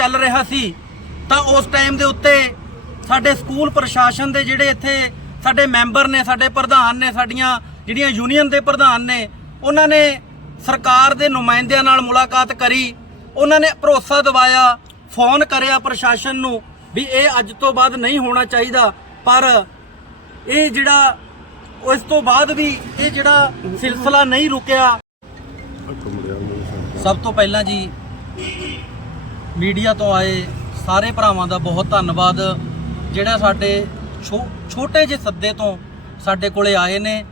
ਚੱਲ ਰਿਹਾ ਸੀ ਤਾਂ ਉਸ ਟਾਈਮ ਦੇ ਉੱਤੇ ਸਾਡੇ ਸਕੂਲ ਪ੍ਰਸ਼ਾਸਨ ਦੇ ਜਿਹੜੇ ਇੱਥੇ ਸਾਡੇ ਮੈਂਬਰ ਨੇ ਸਾਡੇ ਪ੍ਰਧਾਨ ਨੇ ਸਾਡੀਆਂ ਜਿਹੜੀਆਂ ਯੂਨੀਅਨ ਦੇ ਪ੍ਰਧਾਨ ਨੇ ਉਹਨਾਂ ਨੇ ਸਰਕਾਰ ਦੇ ਨੁਮਾਇੰਦਿਆਂ ਨਾਲ ਮੁਲਾਕਾਤ ਕਰੀ ਉਹਨਾਂ ਨੇ ਭਰੋਸਾ ਦਿਵਾਇਆ ਫੋਨ ਕਰਿਆ ਪ੍ਰਸ਼ਾਸਨ ਨੂੰ ਵੀ ਇਹ ਅੱਜ ਤੋਂ ਬਾਅਦ ਨਹੀਂ ਹੋਣਾ ਚਾਹੀਦਾ ਪਰ ਇਹ ਜਿਹੜਾ ਉਸ ਤੋਂ ਬਾਅਦ ਵੀ ਇਹ ਜਿਹੜਾ ਸਿਲਸਿਲਾ ਨਹੀਂ ਰੁਕਿਆ। ਸਭ ਤੋਂ ਪਹਿਲਾਂ ਜੀ ਮੀਡੀਆ ਤੋਂ ਆਏ ਸਾਰੇ ਭਰਾਵਾਂ ਦਾ ਬਹੁਤ ਧੰਨਵਾਦ, ਜਿਹੜਾ ਸਾਡੇ ਛੋ- ਛੋਟੇ ਜਿਹੇ ਸੱਦੇ ਤੋਂ ਸਾਡੇ ਕੋਲੇ ਆਏ ਨੇ।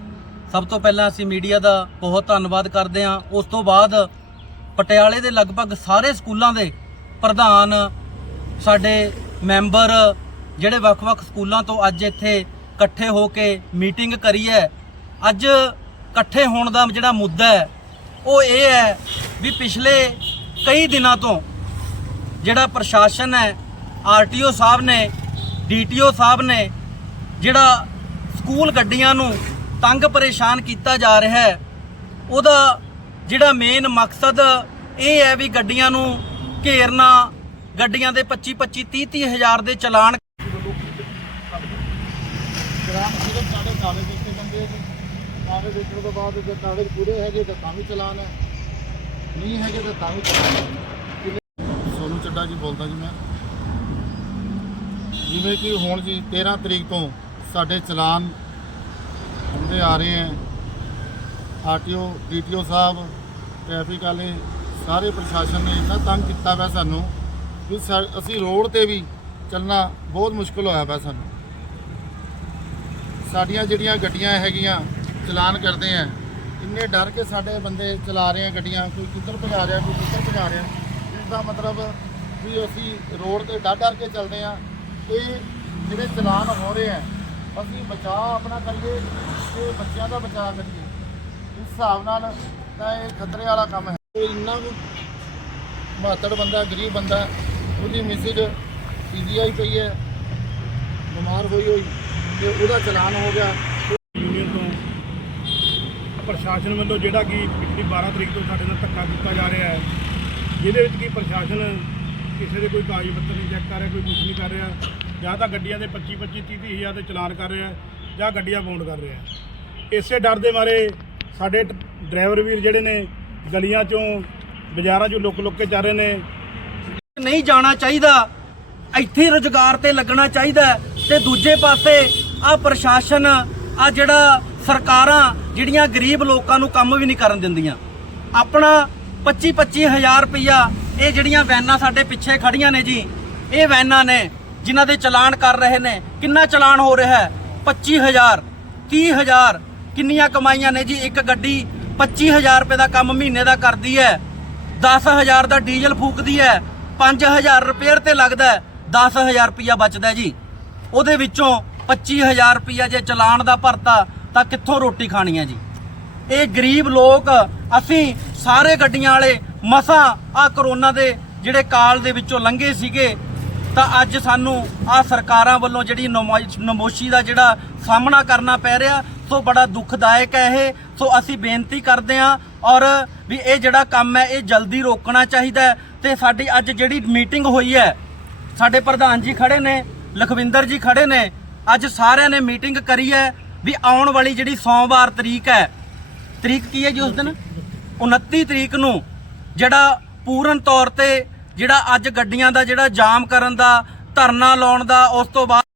ਸਭ ਤੋਂ ਪਹਿਲਾਂ ਅਸੀਂ ਮੀਡੀਆ ਦਾ ਬਹੁਤ ਧੰਨਵਾਦ ਕਰਦੇ ਹਾਂ। ਉਸ ਤੋਂ ਬਾਅਦ ਪਟਿਆਲੇ ਦੇ ਲਗਭਗ ਸਾਰੇ ਸਕੂਲਾਂ ਦੇ ਪ੍ਰਧਾਨ, ਸਾਡੇ ਮੈਂਬਰ, ਜਿਹੜੇ ਵੱਖ-ਵੱਖ ਸਕੂਲਾਂ ਤੋਂ ਅੱਜ ਇੱਥੇ ਇਕੱਠੇ ਹੋ ਕੇ ਮੀਟਿੰਗ ਕਰੀ ਹੈ। ਅੱਜ ਇਕੱਠੇ ਹੋਣ ਦਾ ਜਿਹੜਾ ਮੁੱਦਾ ਹੈ, ਉਹ ਇਹ ਹੈ ਵੀ ਪਿਛਲੇ ਕਈ ਦਿਨਾਂ ਤੋਂ ਜਿਹੜਾ ਪ੍ਰਸ਼ਾਸਨ ਹੈ, ਆਰਟੀਓ ਸਾਹਿਬ ਨੇ, ਡੀਟੀਓ ਸਾਹਿਬ ਨੇ, ਜਿਹੜਾ ਸਕੂਲ ਗੱਡੀਆਂ ਨੂੰ ਤੰਗ ਪਰੇਸ਼ਾਨ ਕੀਤਾ ਜਾ ਰਿਹਾ ਹੈ, ਉਹਦਾ ਜਿਹੜਾ ਮੇਨ ਮਕਸਦ ਇਹ ਹੈ ਵੀ ਗੱਡੀਆਂ ਨੂੰ ਘੇਰਨਾ, ਗੱਡੀਆਂ ਦੇ 25 25 30 30 ਹਜ਼ਾਰ ਦੇ ਚਲਾਨ ਗ੍ਰਾਮ ਸਿਰਫ ਸਾਡੇ ਕਾਗਜ਼ ਦਿੱਤੇ ਜਾਂਦੇ ਨੇ। ਕਾਗਜ਼ ਦੇਖਣ ਤੋਂ ਬਾਅਦ ਜੇ ਕਾਗਜ਼ ਪੂਰੇ ਹੈਗੇ ਤਾਂ ਤਾਂ ਵੀ ਚਲਾਨ ਹੈ। ਨਹੀਂ ਹੈਗੇ ਤਾਂ ਤਾਂ ਵੀ ਚਲਾਨ ਹੈ। ਚੱਡਾ ਜੀ ਬੋਲਦਾ ਜੀ ਮੈਂ। ਜਿਵੇਂ ਕਿ ਹੁਣ ਜੀ 13 ਤਰੀਕ ਤੋਂ ਸਾਡੇ ਚਲਾਨ ਹੁੰਦੇ ਆ ਰਹੇ ਹੈ। ਆਰਟੀਓ ਡੀਟੀਓ ਸਾਹਿਬ ਟ੍ਰੈਫਿਕ ਵਾਲੇ, ਸਾਰੇ ਪ੍ਰਸ਼ਾਸਨ ਨੇ ਇੰਨਾ ਤੰਗ ਕੀਤਾ ਹੋਇਆ ਸਾਨੂੰ ਵੀ ਸਾ- ਅਸੀਂ ਰੋਡ ਤੇ ਵੀ ਚੱਲਣਾ ਬਹੁਤ ਮੁਸ਼ਕਲ ਹੋਇਆ ਪਿਆ ਸਾਨੂੰ। ਸਾਡੀਆਂ ਜਿਹੜੀਆਂ ਗੱਡੀਆਂ ਹੈਗੀਆਂ ਚਲਾਨ ਕਰਦੇ ਆ ਇੰਨੇ ਡਰ ਕੇ ਸਾਡੇ ਬੰਦੇ ਚਲਾ ਰਹੇ ਆ ਗੱਡੀਆਂ, ਕੋਈ ਕਿੱਧਰ ਭਜਾ ਰਿਹਾ, ਕੋਈ ਕਿੱਧਰ ਭਜਾ ਰਿਹਾ। ਇਸ ਦਾ ਮਤਲਬ ਵੀ ਅਸੀਂ ਰੋਡ ਤੇ ਡਰ ਡਰ ਕੇ ਚੱਲਦੇ ਆ ਇਹ ਜਿਹੜੇ ਚਲਾਨ ਹੋ ਰਹੇ ਆ ਅਸੀਂ ਬਚਾਅ ਆਪਣਾ ਕਰੀਏ ਤੇ ਬੱਚਿਆਂ ਦਾ ਬਚਾਅ ਕਰੀਏ। ਇਸ ਹਿਸਾਬ ਨਾਲ ਤਾਂ ਇਹ ਖਤਰੇ ਵਾਲਾ ਕੰਮ ਹੈ। ਕੋਈ ਇੰਨਾ ਕੁ ਮਾਤੜ ਬੰਦਾ, ਗਰੀਬ ਬੰਦਾ, ਉਹਦੀ ਮਿਸਿਜ ਪੀਜੀਆਈ ਪਈ ਹੈ, ਬਿਮਾਰ ਹੋਈ ਹੋਈ ਤੇ ਉਹਦਾ ਚਲਾਨ ਹੋ ਗਿਆ। ਯੂਨੀਅਨ ਤੋਂ ਪ੍ਰਸ਼ਾਸਨ ਵੱਲੋਂ ਜਿਹੜਾ ਕਿ ਪਿਛਲੀ 12 ਤਰੀਕ ਤੋਂ ਸਾਡੇ ਨਾਲ ਧੱਕਾ ਕੀਤਾ ਜਾ ਰਿਹਾ ਹੈ, ਜਿਹਦੇ ਵਿੱਚ ਕਿ ਪ੍ਰਸ਼ਾਸਨ ਕਿਸੇ ਦੇ ਕੋਈ ਕਾਗਜ਼ ਪੱਤਰ ਨਹੀਂ ਚੈੱਕ ਕਰ ਰਿਹਾ, ਕੋਈ ਕੁਝ ਨਹੀਂ ਕਰ ਰਿਹਾ। ਜਾਂ ਤਾਂ ਗੱਡੀਆਂ ਦੇ 25 25 30 30 ਹਜ਼ਾਰ ਦੇ ਚਲਾਨ ਕਰ ਰਿਹਾ, ਜਾਂ ਗੱਡੀਆਂ ਬੌਂਡ ਕਰ ਰਿਹਾ। ਇਸੇ ਡਰ ਦੇ ਮਾਰੇ ਸਾਡੇ ਡਰਾਈਵਰ ਵੀਰ ਜਿਹੜੇ ਨੇ, ਗਲੀਆਂ ਚੋਂ, ਬਾਜ਼ਾਰਾਂ ਚੋਂ ਲੁੱਕ ਲੁੱਕ ਕੇ ਜਾ ਰਹੇ ਨੇ। ਨਹੀਂ ਜਾਣਾ ਚਾਹੀਦਾ। ਇੱਥੇ ਹੀ ਰੁਜ਼ਗਾਰ ਤੇ ਲੱਗਣਾ ਚਾਹੀਦਾ ਹੈ। ਤੇ ਦੂਜੇ ਪਾਸੇ ਆ ਪ੍ਰਸ਼ਾਸਨ ਆ ਜਿਹੜਾ ਸਰਕਾਰਾਂ ਜਿਹੜੀਆਂ ਗਰੀਬ ਲੋਕਾਂ ਨੂੰ ਕੰਮ ਵੀ ਨਹੀਂ ਕਰਨ ਦਿੰਦੀਆਂ। ਆਪਣਾ 25 25000 ਰੁਪਇਆ ਇਹ ਜਿਹੜੀਆਂ ਵੈਨਾਂ ਸਾਡੇ ਪਿੱਛੇ ਖੜੀਆਂ ਨੇ ਜੀ, ਇਹ ਵੈਨਾਂ ਨੇ ਜਿਨ੍ਹਾਂ ਦੇ ਚਲਾਨ ਕਰ ਰਹੇ ਨੇ। ਕਿੰਨਾ ਚਲਾਨ ਹੋ ਰਿਹਾ ਹੈ? 25000 30000 ਕਿੰਨੀਆਂ ਕਮਾਈਆਂ ਨੇ ਜੀ? ਇੱਕ ਗੱਡੀ 25000 ਰੁਪਏ ਦਾ ਕੰਮ ਮਹੀਨੇ ਦਾ ਕਰਦੀ ਹੈ। 10000 ਦਾ ਡੀਜ਼ਲ ਫੂਕਦੀ ਹੈ। 5000 ਰਿਪੇਅਰ ਤੇ ਲੱਗਦਾ ਹੈ। 10000 ਰੁਪਇਆ ਬਚਦਾ ਜੀ। ਉਹਦੇ ਵਿੱਚੋਂ 25000 ਰੁਪਇਆ ਜੇ ਚਲਾਨ ਦਾ ਭਰਤਾ, ਤਾਂ ਕਿੱਥੋਂ ਰੋਟੀ ਖਾਣੀ ਹੈ ਜੀ? ਇਹ ਗਰੀਬ ਲੋਕ, ਅਸੀਂ ਸਾਰੇ ਗੱਡੀਆਂ ਵਾਲੇ ਮਸਾਂ ਆ ਕਰੋਨਾ ਦੇ ਜਿਹੜੇ ਕਾਲ ਦੇ ਵਿੱਚੋਂ ਲੰਘੇ ਸੀਗੇ, ਤਾਂ ਅੱਜ ਸਾਨੂੰ ਆ ਸਰਕਾਰਾਂ ਵੱਲੋਂ ਜਿਹੜੀ ਨਮਾਇਸ਼- ਨਮੋਸ਼ੀ ਦਾ ਜਿਹੜਾ ਸਾਹਮਣਾ ਕਰਨਾ ਪੈ ਰਿਹਾ, ਸੋ ਬੜਾ ਦੁਖਦਾਇਕ ਹੈ ਇਹ। ਸੋ ਅਸੀਂ ਬੇਨਤੀ ਕਰਦੇ ਹਾਂ ਔਰ ਵੀ ਇਹ ਜਿਹੜਾ ਕੰਮ ਹੈ, ਇਹ ਜਲਦੀ ਰੋਕਣਾ ਚਾਹੀਦਾ ਹੈ ਤੇ ਸਾਡੀ ਅੱਜ ਜਿਹੜੀ ਮੀਟਿੰਗ ਹੋਈ ਹੈ, ਸਾਡੇ ਪ੍ਰਧਾਨ ਜੀ ਖੜੇ ਨੇ, ਲਖਵਿੰਦਰ ਜੀ ਖੜੇ ਨੇ, ਅੱਜ ਸਾਰਿਆਂ ਨੇ ਮੀਟਿੰਗ ਕਰੀ ਹੈ ਵੀ ਆਉਣ ਵਾਲੀ ਜਿਹੜੀ ਸੋਮਵਾਰ ਤਰੀਕ ਹੈ, ਤਰੀਕ ਕੀ ਹੈ ਜੀ ਉਸ ਦਿਨ? 29 ਤਰੀਕ ਨੂੰ ਜਿਹੜਾ ਪੂਰਨ ਤੌਰ ਤੇ ਜਿਹੜਾ ਅੱਜ ਗੱਡੀਆਂ ਦਾ ਜਿਹੜਾ ਜਾਮ ਕਰਨ ਦਾ, ਧਰਨਾ ਲਾਉਣ ਦਾ, ਉਸ ਤੋਂ ਬਾਅਦ